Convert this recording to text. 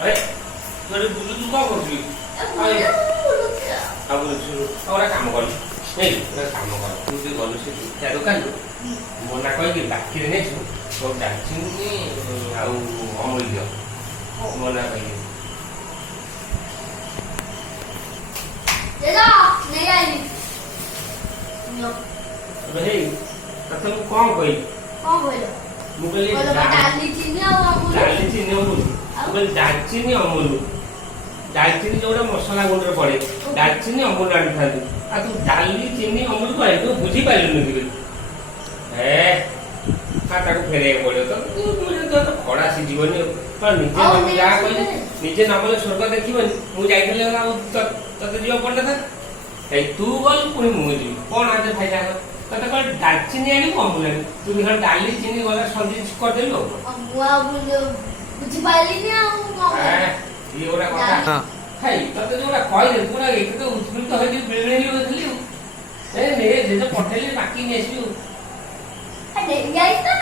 अरे तोरे बुलु तू का करछी अब और काम कर नहीं काम कर तू जे गलु से त्या दुकान मना कहि कि बाकी रे नेछु तो डाचिनी आउ अमूल्य मना कहि देदा नहीं आई नो अबे तते मु कोन कहि मु कहली डाली चीनी और अमूल डाली चीनी अमूल मु डाचिनी अमूल डालचीनी जो मसला गुंडे पड़े डालचीनी अमूल आनी था आ तू डाली चीनी अमूल को तू बुझी पाइलु कि ताको फेरे पड़े तो मुझे तो खड़ा सी जीवन पर निजे जा कहली निजे न बोले स्वर्ग देखिबनी मु जाइले तते जीव पड़े था ए तू गल पुनी मु जी कोन आज फायदा तते कल डालचीनी आनी अमूल आनी तू भी डाली चीनी गला संजी कर देलो मुआ बुझी पाइली नि आ ये ओरा कथा है तते जोरा कहले पूरा एक तो उत्कृत होई बेलेली होतली ए ने जे पठेली बाकी नेसियो अरे याई तो